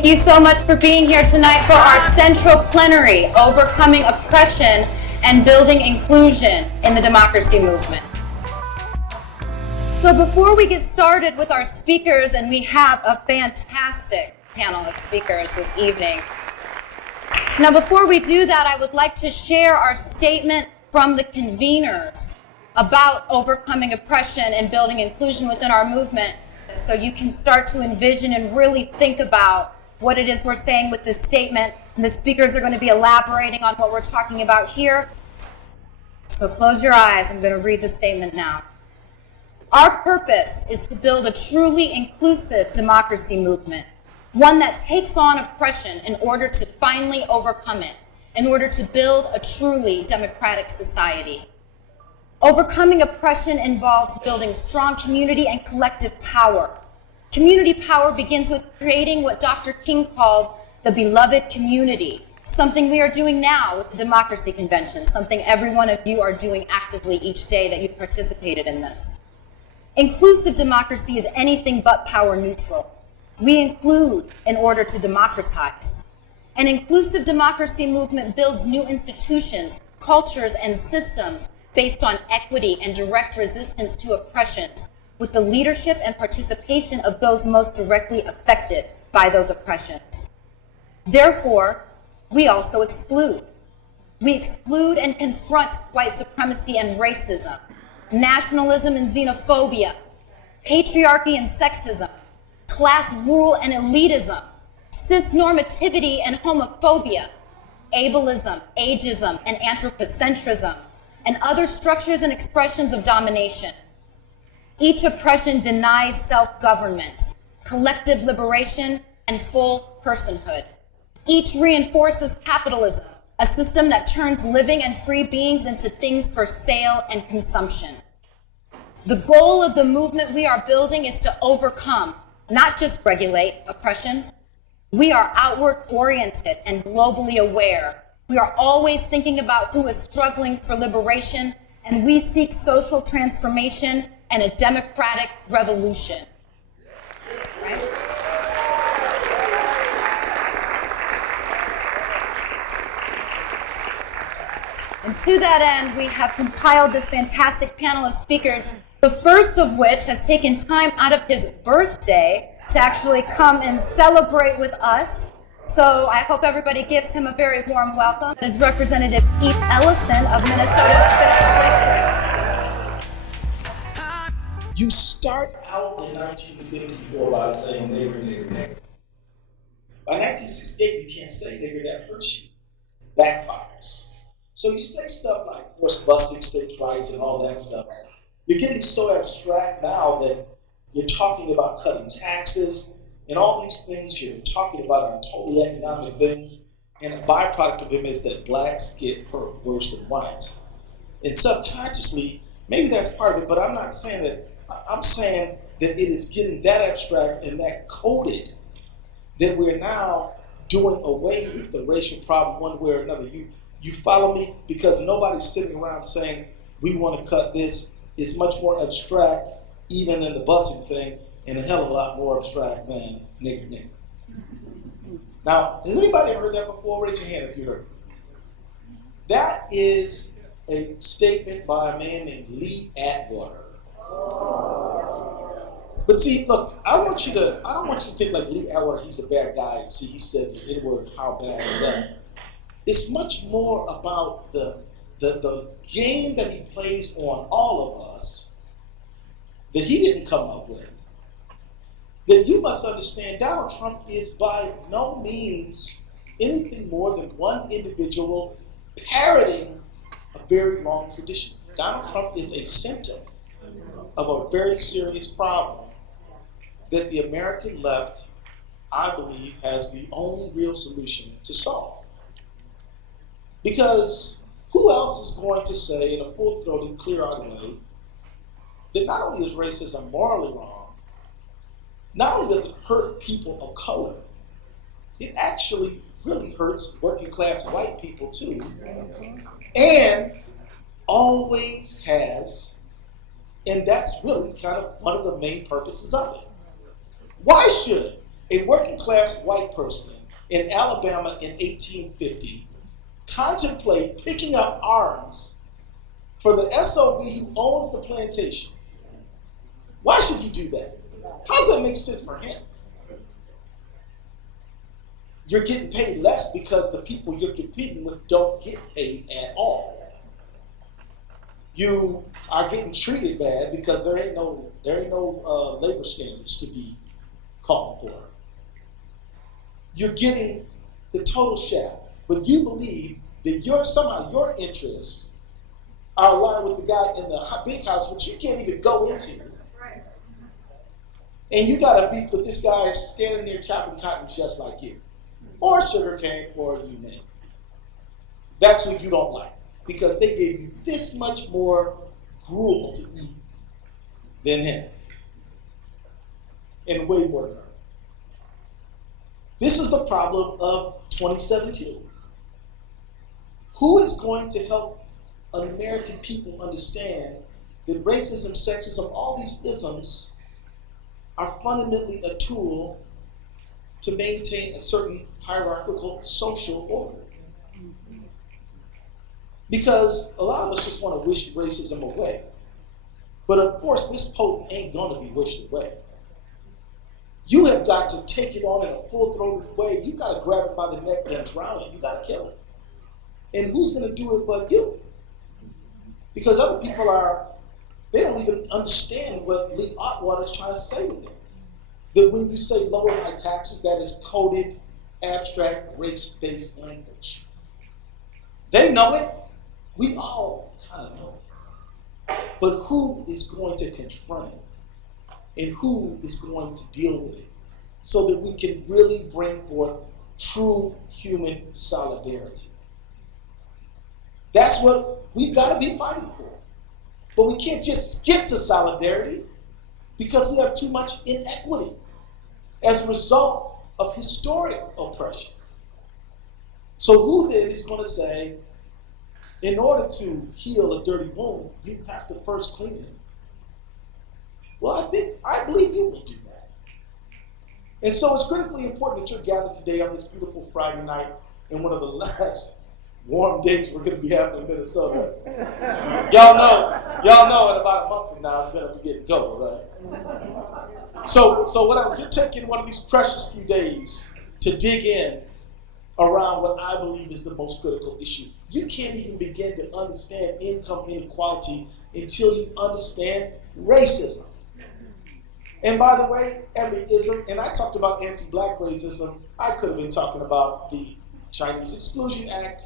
Thank you so much for being here tonight for our central plenary, Overcoming Oppression and Building Inclusion in the Democracy Movement. So before we get started with our speakers, and we have a fantastic panel of speakers this evening. Now before we do that, I would like to share our statement from the conveners about overcoming oppression and building inclusion within our movement, so you can start to envision and really think about what it is we're saying with this statement. And the speakers are going to be elaborating on what we're talking about here. So close your eyes. I'm going to read the statement now. Our purpose is to build a truly inclusive democracy movement, one that takes on oppression in order to finally overcome it, in order to build a truly democratic society. Overcoming oppression involves building strong community and collective power. Community power begins with creating what Dr. King called the beloved community, something we are doing now with the Democracy Convention, something every one of you are doing actively each day that you participated in this. Inclusive democracy is anything but power neutral. We include in order to democratize. An inclusive democracy movement builds new institutions, cultures, and systems based on equity and direct resistance to oppressions, with the leadership and participation of those most directly affected by those oppressions. Therefore, we also exclude. We exclude and confront white supremacy and racism, nationalism and xenophobia, patriarchy and sexism, class rule and elitism, cisnormativity and homophobia, ableism, ageism, and anthropocentrism, and other structures and expressions of domination. Each oppression denies self-government, collective liberation, and full personhood. Each reinforces capitalism, a system that turns living and free beings into things for sale and consumption. The goal of the movement we are building is to overcome, not just regulate, oppression. We are outward-oriented and globally aware. We are always thinking about who is struggling for liberation, and we seek social transformation and a democratic revolution. Right? And to that end, we have compiled this fantastic panel of speakers, the first of which has taken time out of his birthday to actually come and celebrate with us. So I hope everybody gives him a very warm welcome. It is Representative Ellison of Minnesota's 5th District. You start out in 1954 by saying nigger, nigger, nigger. By 1968, you can't say nigger, that hurts you. Backfires. So you say stuff like forced busing, states' rights, and all that stuff. You're getting so abstract now that you're talking about cutting taxes, and all these things you're talking about are totally economic things, and a byproduct of them is that blacks get hurt worse than whites. And subconsciously, maybe that's part of it, but I'm not saying that. I'm saying that it is getting that abstract and that coded that we're now doing away with the racial problem one way or another. You follow me? Because nobody's sitting around saying, we want to cut this. It's much more abstract, even in the busing thing, and a hell of a lot more abstract than nigger, nigger. Now, has anybody ever heard that before? Raise your hand if you heard it. That is a statement by a man named Lee Atwater. But see, look, I don't want you to think like Lee Atwater, he's a bad guy. See, he said the N-word, how bad is that? It's much more about the game that he plays on all of us that he didn't come up with. That you must understand, Donald Trump is by no means anything more than one individual parroting a very long tradition. Donald Trump is a symptom of a very serious problem that the American left, I believe, has the only real solution to solve. Because who else is going to say in a full-throated, clear-eyed way that not only is racism morally wrong, not only does it hurt people of color, it actually really hurts working-class white people too, and always has. And that's really kind of one of the main purposes of it. Why should A working class white person in Alabama in 1850 contemplate picking up arms for the SOB who owns the plantation. Why should he do that? How does that make sense for him? You're getting paid less because the people you're competing with don't get paid at all. You are getting treated bad because there ain't no labor standards to be called for. You're getting the total shaft, but you believe that somehow your interests are aligned with the guy in the big house, which you can't even go into. And you got to beef with this guy standing there chopping cotton just like you, or sugarcane, or you name it. That's who you don't like, because they gave you this much more gruel to eat than him, and way more than her. This is the problem of 2017. Who is going to help American people understand that racism, sexism, all these isms are fundamentally a tool to maintain a certain hierarchical social order? Because a lot of us just want to wish racism away. But of course, this potent ain't going to be wished away. You have got to take it on in a full-throated way. You got to grab it by the neck and drown it. You got to kill it. And who's going to do it but you? Because other people they don't even understand what Lee Otwater is trying to say with it. That when you say lower my taxes, that is coded, abstract, race-based language. They know it. We all kind of know it. But who is going to confront it? And who is going to deal with it so that we can really bring forth true human solidarity? That's what we've got to be fighting for. But we can't just skip to solidarity because we have too much inequity as a result of historic oppression. So who then is going to say, in order to heal a dirty wound, you have to first clean it? Well, I believe you will do that. And so it's critically important that you're gathered today on this beautiful Friday night in one of the last warm days we're going to be having in Minnesota. Y'all know in about a month from now it's going to be getting cold, right? So you're taking one of these precious few days to dig in around what I believe is the most critical issue. You can't even begin to understand income inequality until you understand racism. And by the way, every ism, and I talked about anti-black racism, I could have been talking about the Chinese Exclusion Act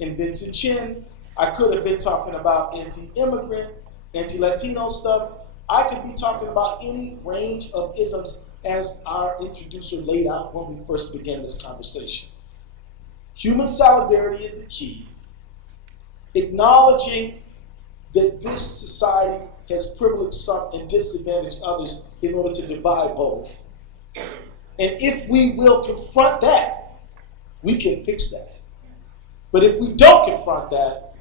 and Vincent Chin. I could have been talking about anti-immigrant, anti-Latino stuff. I could be talking about any range of isms as our introducer laid out when we first began this conversation. Human solidarity is the key. Acknowledging that this society has privileged some and disadvantaged others in order to divide both. And if we will confront that, we can fix that. But if we don't confront that,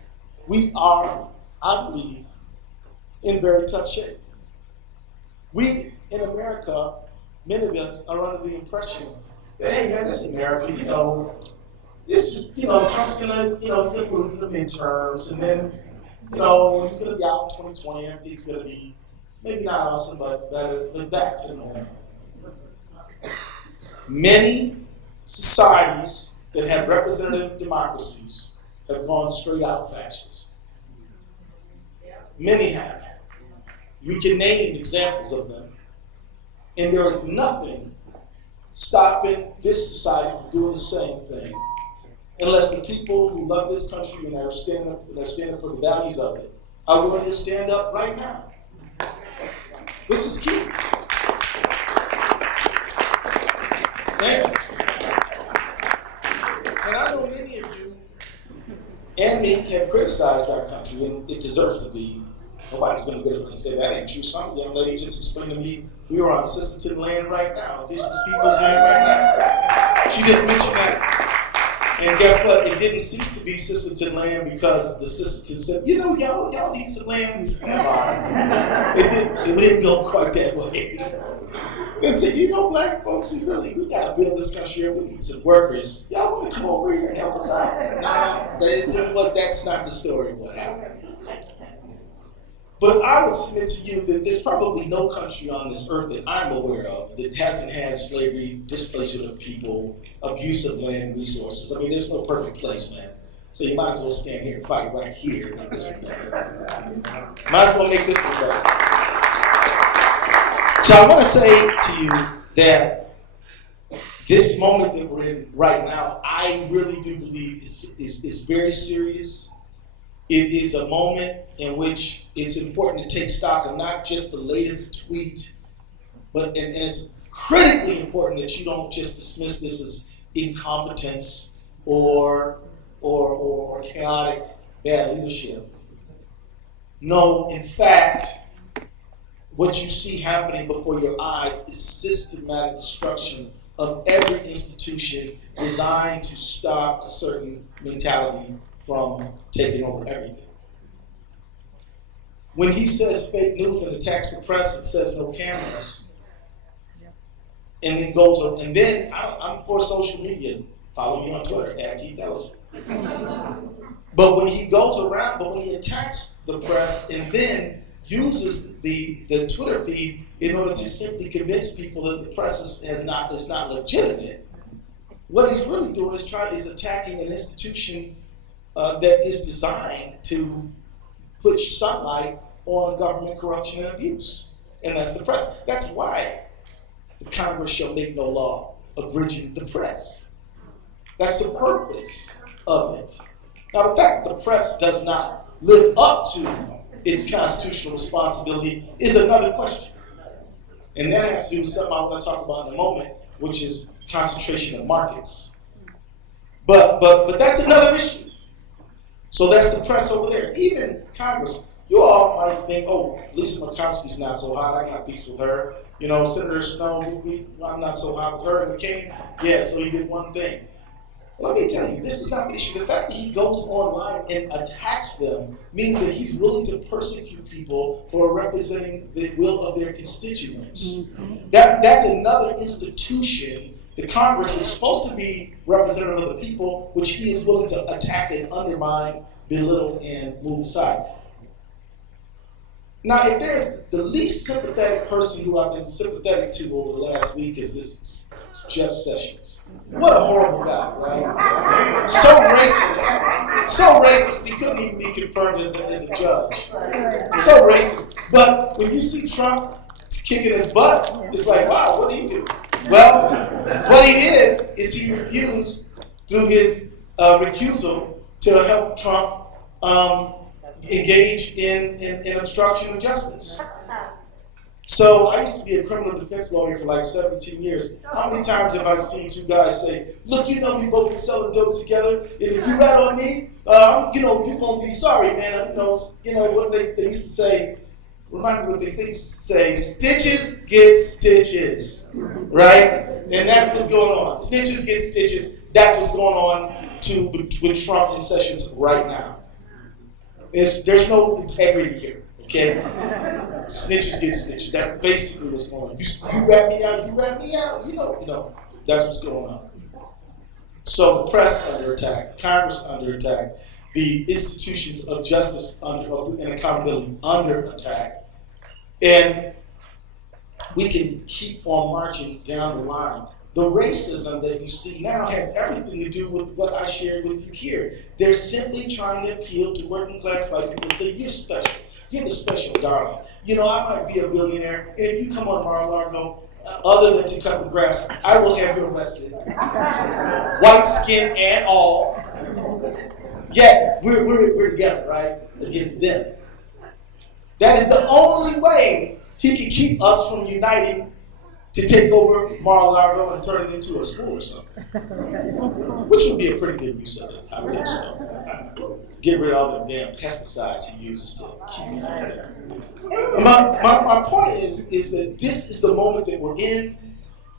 we are, I believe, in very tough shape. We in America, many of us are under the impression that, hey man, this is America, it's just, Trump's gonna, he's gonna lose in the midterms, and then, he's gonna be out in 2020, I think he's gonna be, maybe not awesome, but better than back to normal. Many societies that have representative democracies have gone straight out fascist. Many have. We can name examples of them. And there is nothing stopping this society from doing the same thing unless the people who love this country and are standing up for the values of it are willing to stand up right now. This is key. Thank you. And I know many of you and me have criticized our country, and it deserves to be. Nobody's going to get up and say that ain't true. Some young lady just explained to me we were on Sisterton land right now, indigenous people's land right now. She just mentioned that. And guess what? It didn't cease to be Sisterton land because the Sisterton said, y'all need some land. It didn't go quite that way. Then say, black folks, we got to build this country up. We need some workers. Y'all want to come over here and help us out? No, that's not the story of what happened. But I would submit to you that there's probably no country on this earth that I'm aware of that hasn't had slavery, displacement of people, abuse of land resources. I mean, there's no perfect place, man. So you might as well stand here and fight right here and make this one better. Might as well make this one better. So I want to say to you that this moment that we're in right now, I really do believe is very serious. It is a moment in which it's important to take stock of not just the latest tweet, and it's critically important that you don't just dismiss this as incompetence or chaotic bad leadership. No, in fact, what you see happening before your eyes is systematic destruction of every institution designed to stop a certain mentality from taking over everything. When he says fake news and attacks the press and says no cameras, and then goes, and then I'm for social media. Follow me on Twitter at Keith Ellison. But when he goes around, when he attacks the press and then uses the Twitter feed in order to simply convince people that the press is not legitimate, what he's really doing is attacking an institution that is designed to put sunlight on government corruption and abuse, and that's the press. That's why the Congress shall make no law abridging the press. That's the purpose of it. Now, the fact that the press does not live up to its constitutional responsibility is another question, and that has to do with something I want to talk about in a moment, which is concentration of markets. But that's another issue. So that's the press over there. Even Congress, you all might think, oh, Lisa Murkowski's not so hot. I got beef with her. Senator Snowe, I'm not so hot with her. And McCain, yeah, so he did one thing. Let me tell you, this is not the issue. The fact that he goes online and attacks them means that he's willing to persecute people for representing the will of their constituents. Mm-hmm. That's another institution. The Congress, which is supposed to be representative of the people, which he is willing to attack and undermine, belittle, and move aside. Now, if there's the least sympathetic person who I've been sympathetic to over the last week is this Jeff Sessions. What a horrible guy, right? So racist, he couldn't even be confirmed as a judge. So racist. But when you see Trump kicking his butt, it's like, wow, what did he do? Well, what he did is he refused, through his recusal, to help Trump engage in obstruction of justice. So I used to be a criminal defense lawyer for like 17 years. How many times have I seen two guys say, look, we both were selling dope together, and if you rat on me, you're going to be sorry, man. What they used to say, remind me what they used to say, stitches get stitches, right? And that's what's going on. Snitches get stitches. That's what's going on with Trump and Sessions right now. There's no integrity here, okay? Snitches get stitches. That's basically what's going on. You rat me out, you know. That's what's going on. So the press under attack, the Congress under attack, the institutions of justice and accountability under attack. And we can keep on marching down the line. The racism that you see now has everything to do with what I shared with you here. They're simply trying to appeal to working class white people and say, you're special. You're the special darling. I might be a billionaire, and if you come on Mar-a-Lago, other than to cut the grass, I will have you arrested. White skin and all. Yet, we're together, right? Against them. That is the only way he can keep us from uniting to take over Mar-a-Lago and turn it into a school or something. Which would be a pretty good use of it, I think so. Get rid of all the damn pesticides he uses to keep it all there. My point is that this is the moment that we're in,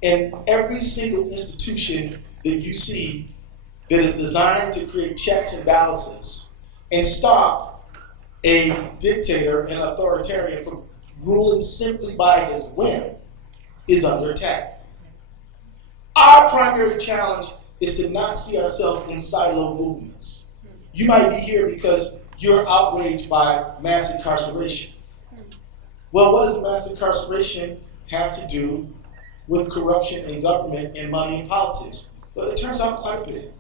and every single institution that you see that is designed to create checks and balances and stop a dictator and authoritarian from ruling simply by his whim is under attack. Our primary challenge is to not see ourselves in silo movements. You might be here because you're outraged by mass incarceration. Well, what does mass incarceration have to do with corruption in government and money in politics? Well, it turns out quite a bit.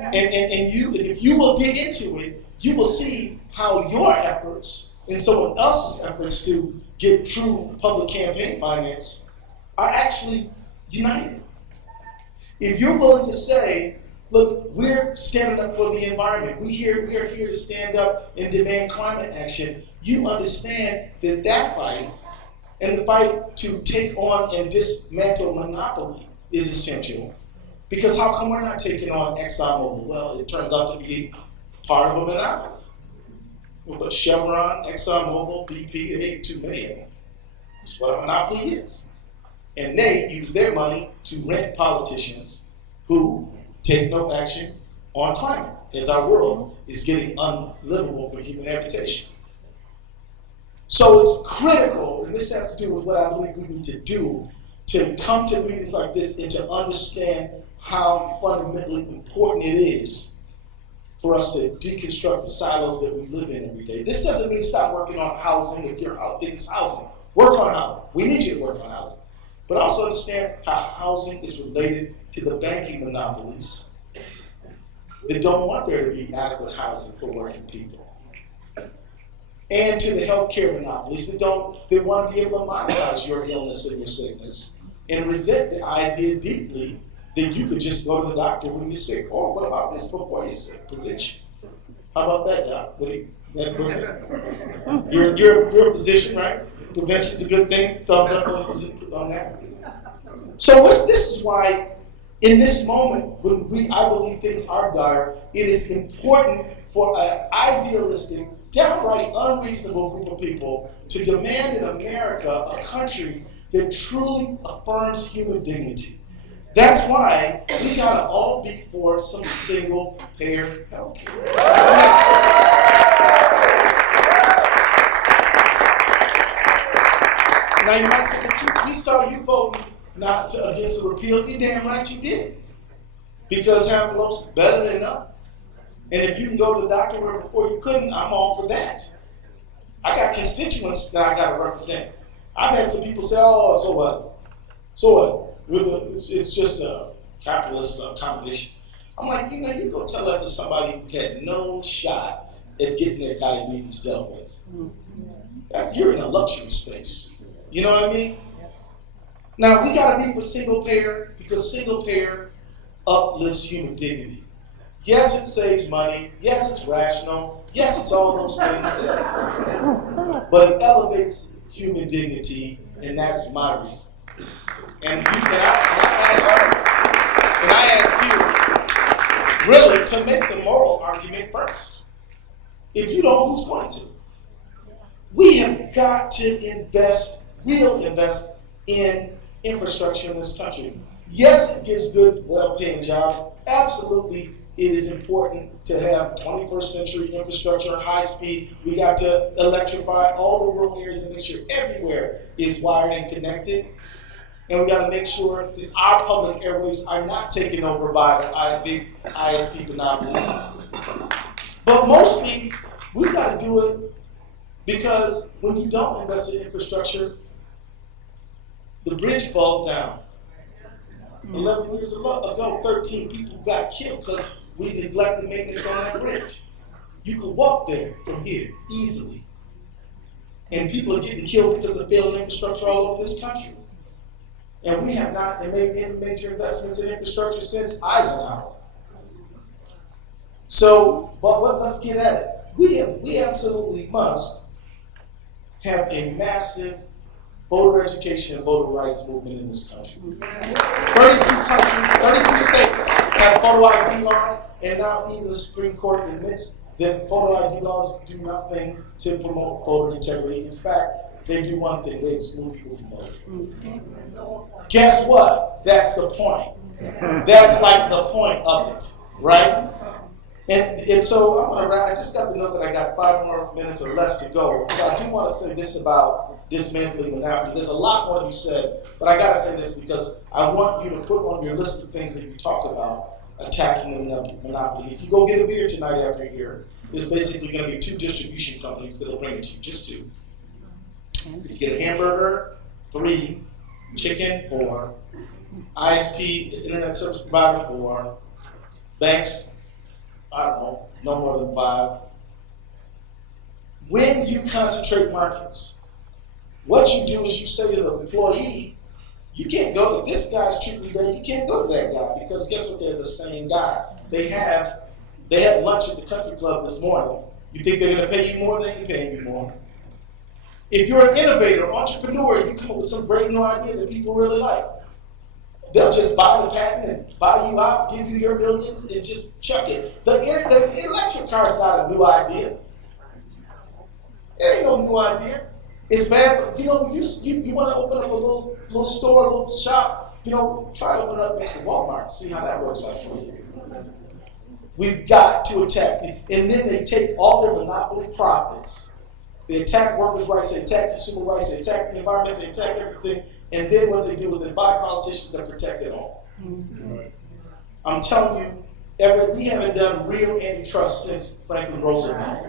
And if you will dig into it, you will see how your efforts and someone else's efforts to get true public campaign finance are actually united. If you're willing to say, look, we're standing up for the environment, we are here to stand up and demand climate action, you understand that that fight and the fight to take on and dismantle monopoly is essential. Because how come we're not taking on ExxonMobil? Well, it turns out to be part of a monopoly. But Chevron, ExxonMobil, BP, there ain't too many of them. That's what a monopoly is. And they use their money to rent politicians who take no action on climate, as our world is getting unlivable for human habitation. So it's critical, and this has to do with what I believe we need to do, to come to meetings like this and to understand how fundamentally important it is for us to deconstruct the silos that we live in every day. This doesn't mean stop working on housing if your thing is housing. Work on housing. We need you to work on housing. But also understand how housing is related to the banking monopolies that don't want there to be adequate housing for working people. And to the healthcare monopolies that want to be able to monetize your illness and your sickness and resent the idea deeply that you could just go to the doctor when you're sick. Or what about this before you're sick? Prevention. How about that, doc? You're a physician, right? Prevention's a good thing. Thumbs up on that. So this is why in this moment when I believe things are dire, it is important for an idealistic, downright unreasonable group of people to demand in America a country that truly affirms human dignity. That's why we gotta all be for some single-payer health care. Now you might say, we saw you voting not against the repeal. You're damn right you did. Because half the loaf's better than none. And if you can go to the doctor where before you couldn't, I'm all for that. I got constituents that I gotta represent. I've had some people say, oh, so what? So what? It's just a capitalist accommodation. I'm like, you go tell that to somebody who had no shot at getting their diabetes dealt with. You're in a luxury space. You know what I mean? Now, we got to be for single payer because single payer uplifts human dignity. Yes, it saves money. Yes, it's rational. Yes, it's all those things. But it elevates human dignity, and that's my reason. And I ask you, really, to make the moral argument first. If you don't, who's going to? We have got to invest in infrastructure in this country. Yes, it gives good, well-paying jobs. Absolutely, it is important to have 21st century infrastructure, high speed. We got to electrify all the rural areas and make sure everywhere is wired and connected. And we got to make sure that our public airwaves are not taken over by the big ISP monopolies. But mostly, we've got to do it because when you don't invest in infrastructure, the bridge falls down. 11 years ago, 13 people got killed because we neglected maintenance on that bridge. You could walk there from here easily. And people are getting killed because of failed infrastructure all over this country. And we have not made any major investments in infrastructure since Eisenhower. So, let's get at it. We absolutely must have a massive voter education and voter rights movement in this country. 32 states have photo ID laws, and now even the Supreme Court admits that photo ID laws do nothing to promote voter integrity. In fact, they do one thing, they exclude people from voting. Guess what? That's the point. That's like the point of it, right? And so I'm gonna wrap. I just got to know that I got 5 more minutes or less to go. So I do want to say this about dismantling monopoly. There's a lot more to be said, but I gotta say this because I want you to put on your list of things that you talk about attacking the monopoly. If you go get a beer tonight after here, there's basically going to be 2 distribution companies that'll bring it to you, just 2. If you get a hamburger, 3, chicken, 4, ISP, internet service provider, 4, banks, I don't know, no more than 5. When you concentrate markets, what you do is you say to the employee, you can't go to this guy's treating you bad, you can't go to that guy, because guess what, they're the same guy. They had lunch at the country club this morning. You think they're going to pay you more? They ain't paying you more. If you're an innovator, entrepreneur, you come up with some great new idea that people really like, they'll just buy the patent and buy you out, give you your millions, and just chuck it. The electric car is not a new idea. It ain't no new idea. It's bad, but you want to open up a little store, a little shop, try open up next to Walmart, see how that works out for you. We've got to attack it. And then they take all their monopoly profits. They attack workers' rights, they attack consumer rights, they attack the environment, they attack everything. And then what they do is they buy politicians that protect it all. Right. I'm telling you, we haven't done real antitrust since Franklin Roosevelt.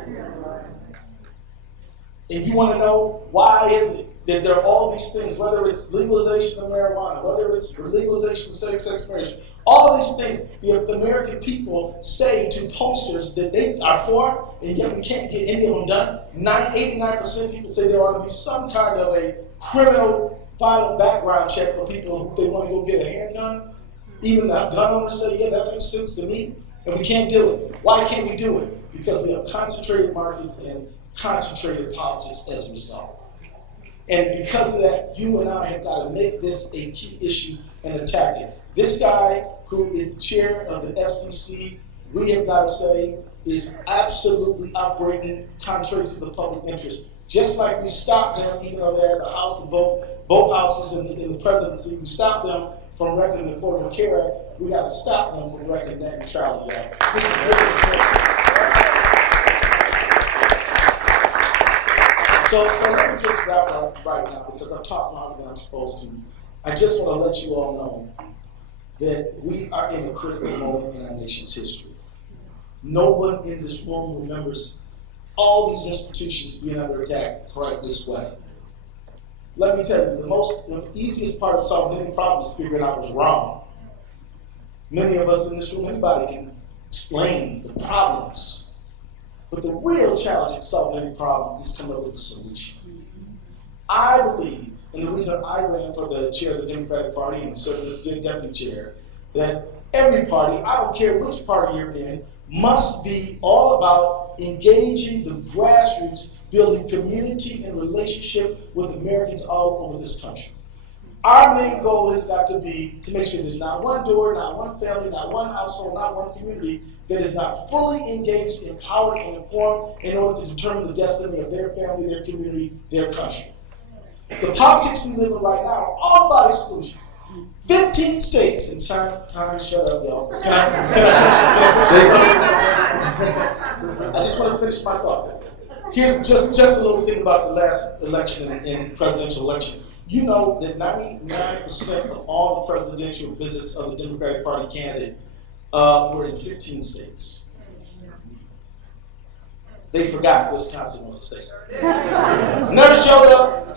And you want to know why is it that there are all these things, whether it's legalization of marijuana, whether it's legalization of same-sex marriage, all these things the American people say to posters that they are for, and yet we can't get any of them done. 89% of people say there ought to be some kind of a criminal violent background check for people who they want to go get a handgun. Even the gun owners say, yeah, that makes sense to me, and we can't do it. Why can't we do it? Because we have concentrated markets and concentrated politics as a result. And because of that, you and I have got to make this a key issue and attack it. This guy, who is the chair of the FCC, we have got to say, is absolutely operating contrary to the public interest. Just like we stopped them, even though they're in the House of both houses in the presidency, we stopped them from wrecking the Affordable Care Act. We got to stop them from wrecking that neutrality act. This is really important. So let me just wrap up right now, because I've talked longer than I'm supposed to. I just want to let you all know that we are in a critical moment in our nation's history. No one in this room remembers all these institutions being under attack quite this way. Let me tell you, the easiest part of solving any problem is figuring out what's wrong. Many of us in this room, anybody can explain the problems. But the real challenge in solving any problem is coming up with a solution. I believe, and the reason I ran for the chair of the Democratic Party and served as deputy chair, that every party, I don't care which party you're in, must be all about engaging the grassroots, building community and relationship with Americans all over this country. Our main goal has got to be to make sure there's not one door, not one family, not one household, not one community that is not fully engaged, empowered, and informed in order to determine the destiny of their family, their community, their country. The politics we live in right now are all about exclusion. 15 states, and time to shut up, y'all. Can I finish this thought? I just want to finish my thought. Here's just a little thing about the last election and presidential election. You know that 99% of all the presidential visits of the Democratic Party candidate were in 15 states. They forgot Wisconsin was a state. Never showed up,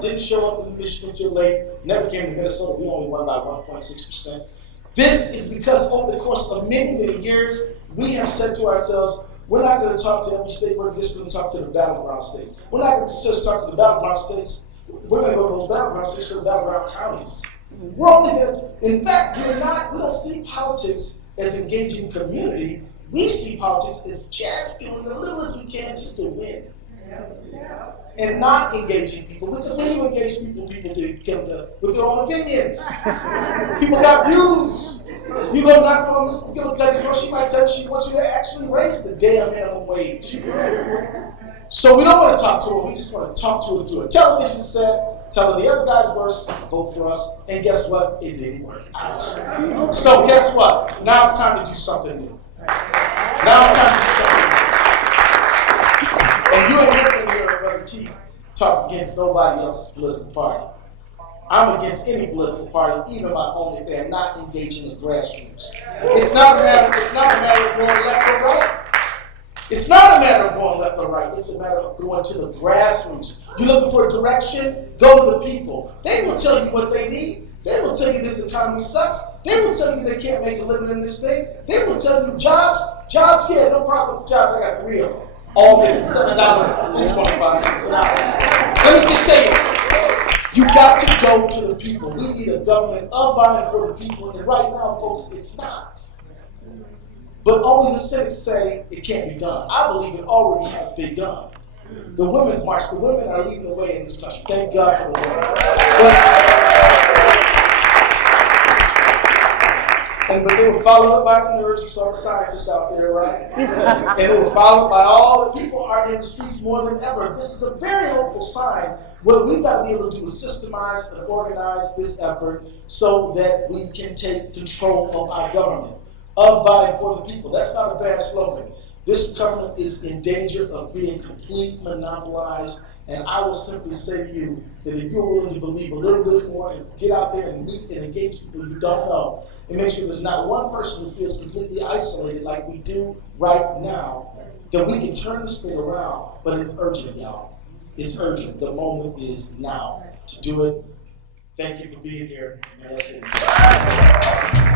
didn't show up in Michigan until late, never came to Minnesota. We only won by 1.6%. This is because over the course of many, many years, we have said to ourselves, we're not going to talk to every state, we're just going to talk to the battleground states. We're not going to just talk to the battleground states, we're going to go to those battleground states to the battleground counties. We're only going to, in fact, we don't see politics as engaging community. We see politics as just doing the little as we can just to win. And not engaging people, because when you engage people, people come with their own opinions. People got views. You go knock on Miss McGillicuddy, she might tell you she wants you to actually raise the damn minimum wage. So we don't want to talk to her, we just want to talk to her through a television set, tell her the other guy's worse, vote for us, and guess what? It didn't work out. So guess what? Now it's time to do something new. Now it's time to do something. And you ain't never going to hear Brother Keith talk against nobody else's political party. I'm against any political party, even my own, if they're not engaging in grassroots. It's not a matter of going left or right. It's not a matter of going left or right. It's a matter of going to the grassroots. You're looking for direction? Go to the people. They will tell you what they need. They will tell you this economy sucks. They will tell you they can't make a living in this thing. They will tell you jobs, yeah, no problem with the jobs. I got 3 of them. All making $7.25 an hour. Let me just tell you, you got to go to the people. We need a government of, by, and for the people. And right now, folks, it's not. But only the cynics say it can't be done. I believe it already has begun. The Women's March, the women are leading the way in this country. Thank God for the women. But they were followed up by the nerds. You saw the scientists out there, right? And they were followed by all the people are in the streets more than ever. This is a very hopeful sign. What we've got to be able to do is systemize and organize this effort so that we can take control of our government. Of, by, and for the people. That's not a bad slogan. This government is in danger of being completely monopolized, and I will simply say to you that if you're willing to believe a little bit more and get out there and meet and engage people you don't know, and make sure there's not one person who feels completely isolated like we do right now, then we can turn this thing around. But it's urgent, y'all. It's urgent. The moment is now to do it. Thank you for being here, and let's get into it.